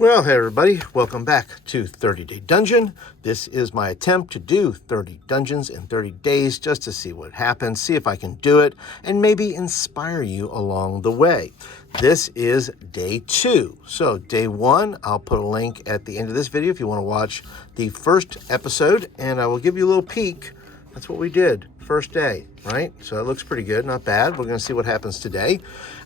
Well, hey everybody, welcome back to 30 Day Dungeon. This is my attempt to do 30 dungeons in 30 days just to see what happens, see if I can do it, and maybe inspire you along the way. This is day 2. So day 1, I'll put a link at the end of this video if you want to watch the first episode, and I will give you a little peek. That's what we did, first day, right? So that looks pretty good, not bad. We're going to see what happens today.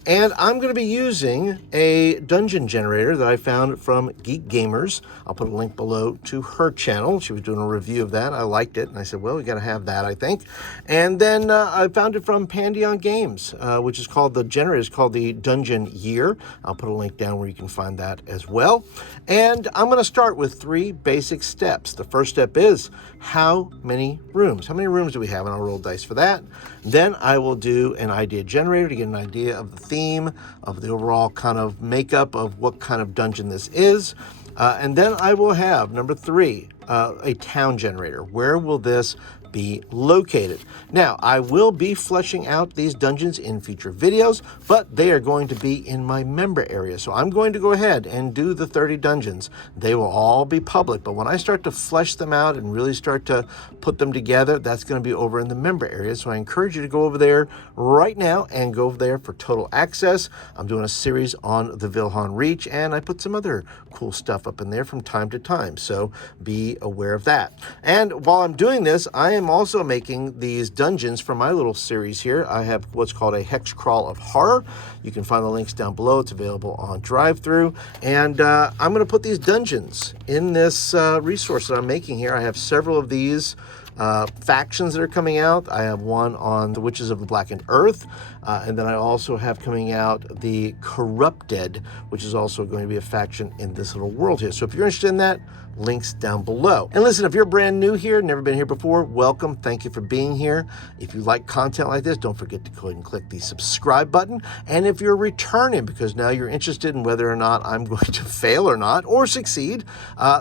And I'm going to be using a dungeon generator that I found from Geek Gamers. I'll put a link below to her channel. She was doing a review of that. I liked it, and I said, well, we got to have that, I think. And then I found it from Pandion Games, which is called, the generator is called the Dungeon Year. I'll put a link down where you can find that as well. And I'm going to start with 3 basic steps. The first step is, how many rooms? How many rooms do we have? And I'll roll dice for that. Then I will do an idea generator to get an idea of the theme, of the overall kind of makeup of what kind of dungeon this is. And then I will have, number 3, a town generator. Where will this be located? Now, I will be fleshing out these dungeons in future videos, but they are going to be in my member area. So I'm going to go ahead and do the 30 dungeons. They will all be public, but when I start to flesh them out and really start to put them together, that's going to be over in the member area. So I encourage you to go over there right now and go over there for total access. I'm doing a series on the Vilhan Reach, and I put some other cool stuff up in there from time to time. So be aware of that. And while I'm doing this, I am also making these dungeons for my little series here. I have what's called a Hex Crawl of Horror. You can find the links down below. It's available on drive-through. And I'm going to put these dungeons in this resource that I'm making here. I have several of these factions that are coming out. I have one on the Witches of the Blackened Earth, and then I also have coming out the Corrupted, which is also going to be a faction in this little world here. So if you're interested in that, links down below. And listen, if you're brand new here, never been here before, welcome. Thank you for being here. If you like content like this, don't forget to go ahead and click the subscribe button. And if you're returning, because now you're interested in whether or not I'm going to fail or not, or succeed,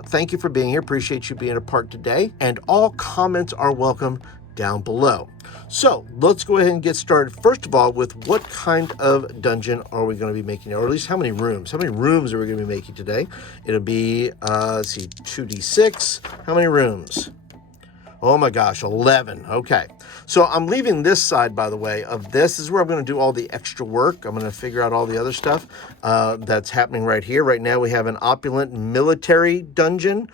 thank you for being here. Appreciate you being a part today. And all comments are welcome down below. So let's go ahead and get started. First of all, with what kind of dungeon are we going to be making, or at least how many rooms? How many rooms are we going to be making today? It'll be, let's see, 2d6. How many rooms? Oh my gosh, 11. Okay. So I'm leaving this side, by the way, of this. This is where I'm going to do all the extra work. I'm going to figure out all the other stuff that's happening right here. Right now we have an opulent military dungeon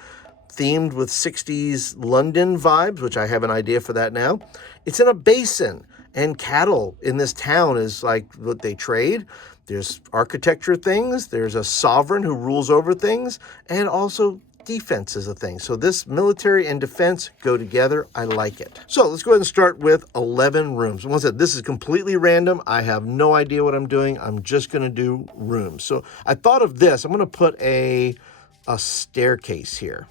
themed with 60s London vibes, which I have an idea for that now. It's in a basin, and cattle in this town is like what they trade. There's architecture things, there's a sovereign who rules over things, and also defense is a thing. So this military and defense go together. I like it. So let's go ahead and start with 11 rooms. Once again, this is completely random. I have no idea what I'm doing. I'm just going to do rooms. So I thought of this. I'm going to put a staircase here,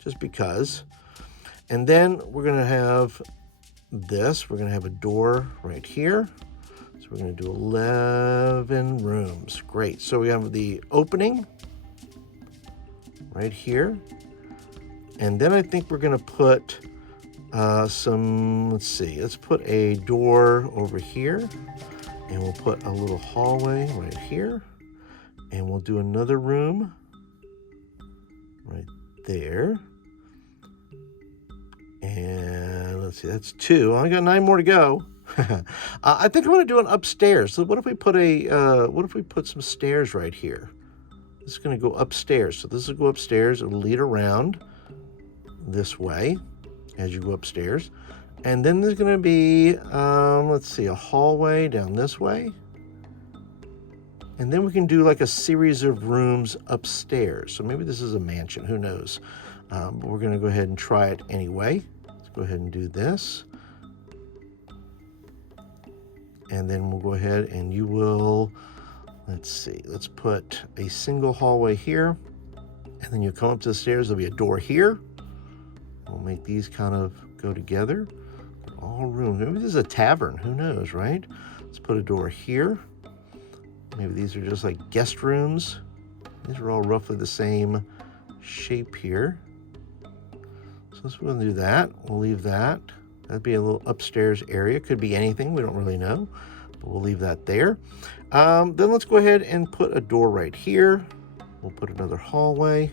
just because. And then we're going to have this. We're going to have a door right here. So we're going to do 11 rooms. Great. So we have the opening right here. And then I think we're going to put let's put a door over here. And we'll put a little hallway right here. And we'll do another room right there. And let's see, that's 2. I got 9 more to go. I think I'm going to do an upstairs. So what if we put some stairs right here? This is going to go upstairs. So this will go upstairs. It'll lead around this way as you go upstairs. And then there's going to be, let's see, a hallway down this way. And then we can do like a series of rooms upstairs. So maybe this is a mansion, who knows? But we're going to go ahead and try it anyway. Let's go ahead and do this. And then we'll go ahead and you will, let's see, let's put a single hallway here. And then you come up to the stairs, there'll be a door here. We'll make these kind of go together. All rooms. Maybe this is a tavern, who knows, right? Let's put a door here. Maybe these are just like guest rooms. These are all roughly the same shape here. So let's go and do that. We'll leave that. That'd be a little upstairs area. Could be anything. We don't really know. But we'll leave that there. Then let's go ahead and put a door right here. We'll put another hallway,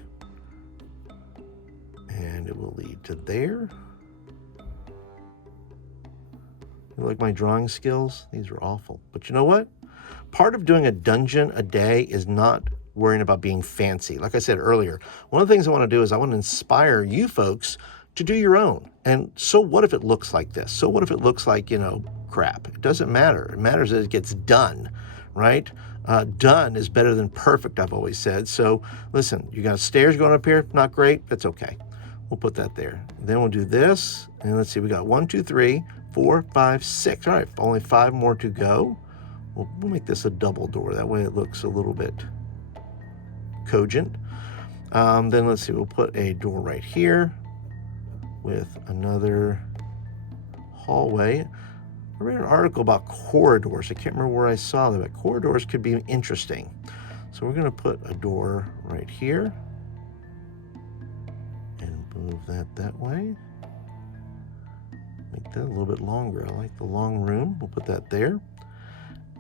and it will lead to there. You like my drawing skills? These are awful. But you know what? Part of doing a dungeon a day is not worrying about being fancy. Like I said earlier, one of the things I want to do is I want to inspire you folks to do your own. And so what if it looks like this? So what if it looks like, crap? It doesn't matter. It matters that it gets done, right? Done is better than perfect, I've always said. So listen, you got stairs going up here, not great, that's okay. We'll put that there. Then we'll do this, and let's see, we got 1, 2, 3, 4, 5, 6. All right, only 5 more to go. We'll make this a double door. That way it looks a little bit cogent. Then let's see, we'll put a door right here with another hallway. I read an article about corridors. I can't remember where I saw them, but corridors could be interesting. So we're going to put a door right here and move that way. Make that a little bit longer. I like the long room. We'll put that there.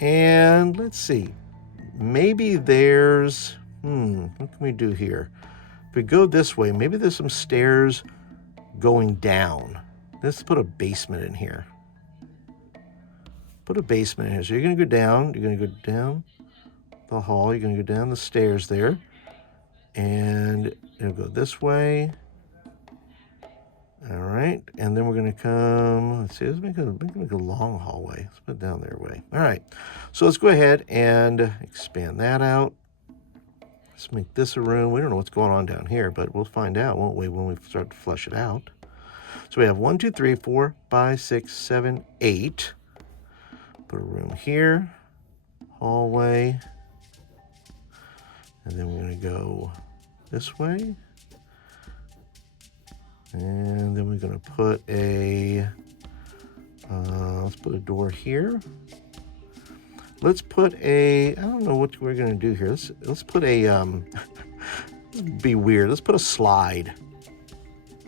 And let's see. Maybe there's, what can we do here? If we go this way, maybe there's some stairs going down. Let's put a basement in here. Put a basement in here. So you're going to go down. You're going to go down the hall. You're going to go down the stairs there. And it'll go this way. All right. And then we're going to come, let's see, let's make a long hallway. Let's put it down their way. All right. So let's go ahead and expand that out. Let's make this a room. We don't know what's going on down here, but we'll find out, won't we, when we start to flesh it out. So we have 1, 2, 3, 4, 5, 6, 7, 8. Put a room here, hallway, and then we're going to go this way. And then we're going to put let's put a door here. Let's put I don't know what we're going to do here. Let's put be weird. Let's put a slide.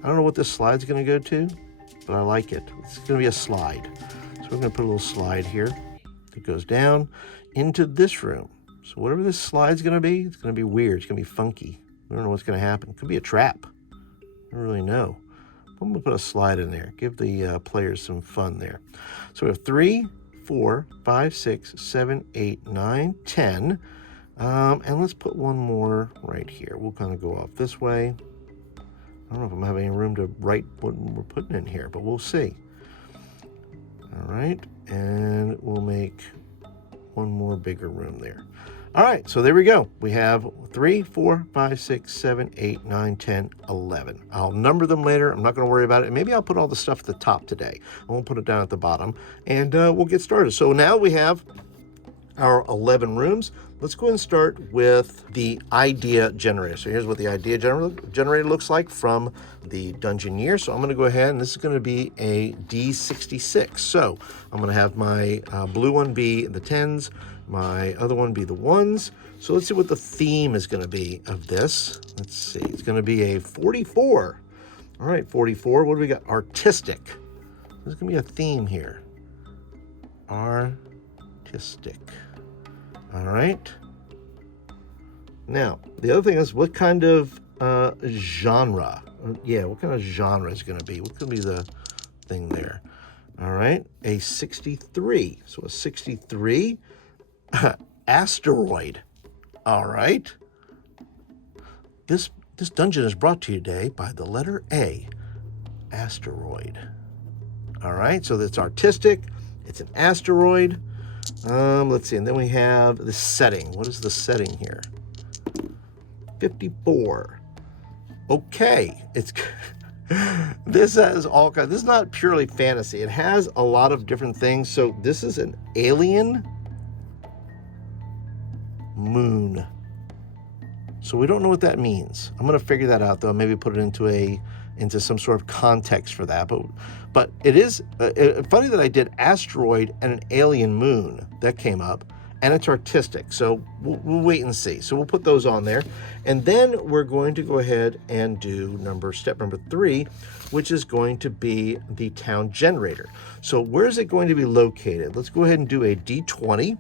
I don't know what this slide's going to go to, but I like it. It's going to be a slide. So we're going to put a little slide here that goes down into this room. So whatever this slide's going to be, it's going to be weird. It's going to be funky. We don't know what's going to happen. It could be a trap. I don't really know. I'm going to put a slide in there. Give the players some fun there. So we have 3, 4, 5, 6, 7, 8, 9, 10. And let's put one more right here. We'll kind of go off this way. I don't know if I'm having any room to write what we're putting in here, but we'll see. All right, and we'll make one more bigger room there. All right, so there we go. We have 3, 4, 5, 6, 7, 8, 9, 10, 11. I'll number them later. I'm not going to worry about it. And maybe I'll put all the stuff at the top today. I won't put it down at the bottom. And we'll get started. So now we have our 11 rooms. Let's go ahead and start with the idea generator. So here's what the idea generator looks like from the Dungeoneer. So I'm going to go ahead, and this is going to be a D66. So I'm going to have my blue one be the 10s, my other one be the 1s. So let's see what the theme is going to be of this. Let's see. It's going to be a 44. All right, 44. What do we got? Artistic. There's going to be a theme here. Artistic. All right. Now, the other thing is, what kind of genre? Yeah, what kind of genre is going to be? What could be the thing there? All right, a 63. So a 63 asteroid. All right. This dungeon is brought to you today by the letter A, asteroid. All right, so that's artistic. It's an asteroid. Let's see, and then we have the setting. What is the setting here? 54. Okay, it's this has all kinds. This is not purely fantasy. It has a lot of different things. So this is an alien moon. So we don't know what that means. I'm going to figure that out, though. Maybe put it into some sort of context for that. But it is funny that I did asteroid and an alien moon. That came up, and it's artistic. So we'll wait and see. So we'll put those on there. And then we're going to go ahead and do step number 3, which is going to be the town generator. So where is it going to be located? Let's go ahead and do a D20.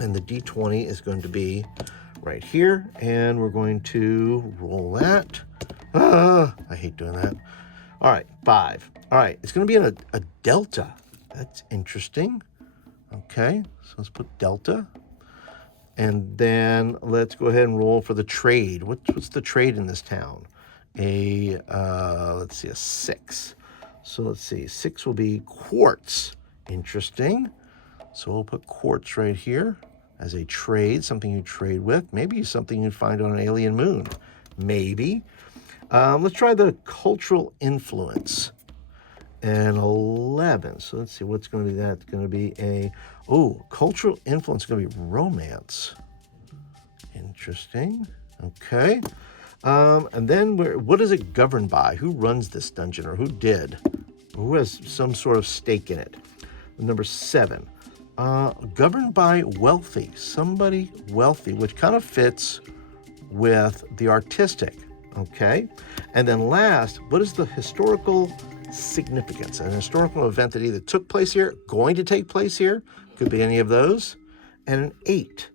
And the D20 is going to be right here, and we're going to roll that. I hate doing that. All right, 5. All right, it's going to be in a delta. That's interesting. Okay, so let's put delta. And then let's go ahead and roll for the trade. What's the trade in this town? Let's see, a 6. So let's see, 6 will be quartz. Interesting. So we'll put quartz right here as a trade, something you trade with. Maybe something you'd find on an alien moon. Maybe. Let's try the cultural influence. And 11. So let's see, what's going to be that? It's going to be cultural influence is going to be romance. Interesting. Okay. And then what is it governed by? Who runs this dungeon, or who did? Who has some sort of stake in it? Number 7. Governed by wealthy. Somebody wealthy, which kind of fits with the artistic. Okay. And then last, what is the historical significance? An historical event that either took place here, going to take place here, could be any of those. And an 8.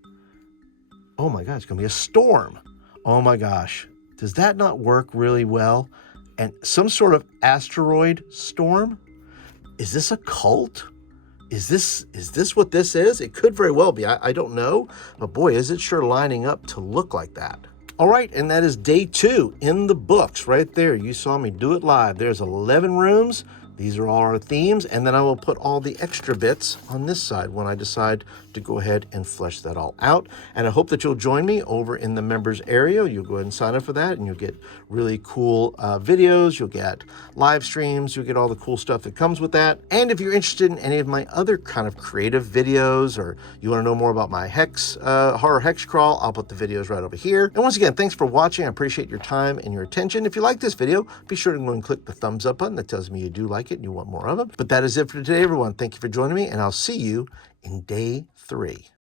Oh my God, it's going to be a storm. Oh my gosh. Does that not work really well? And some sort of asteroid storm? Is this a cult? Is this what this is? It could very well be. I don't know. But boy, is it sure lining up to look like that. All right, and that is day 2 in the books right there. You saw me do it live. There's 11 rooms. These are all our themes, and then I will put all the extra bits on this side when I decide to go ahead and flesh that all out. And I hope that you'll join me over in the members area. You'll go ahead and sign up for that, and you'll get really cool videos. You'll get live streams. You'll get all the cool stuff that comes with that. And if you're interested in any of my other kind of creative videos, or you want to know more about my horror hex crawl, I'll put the videos right over here. And once again, thanks for watching. I appreciate your time and your attention. If you like this video, be sure to go and click the thumbs up button. That tells me you do like it and you want more of it. But that is it for today, everyone. Thank you for joining me, and I'll see you in day 3.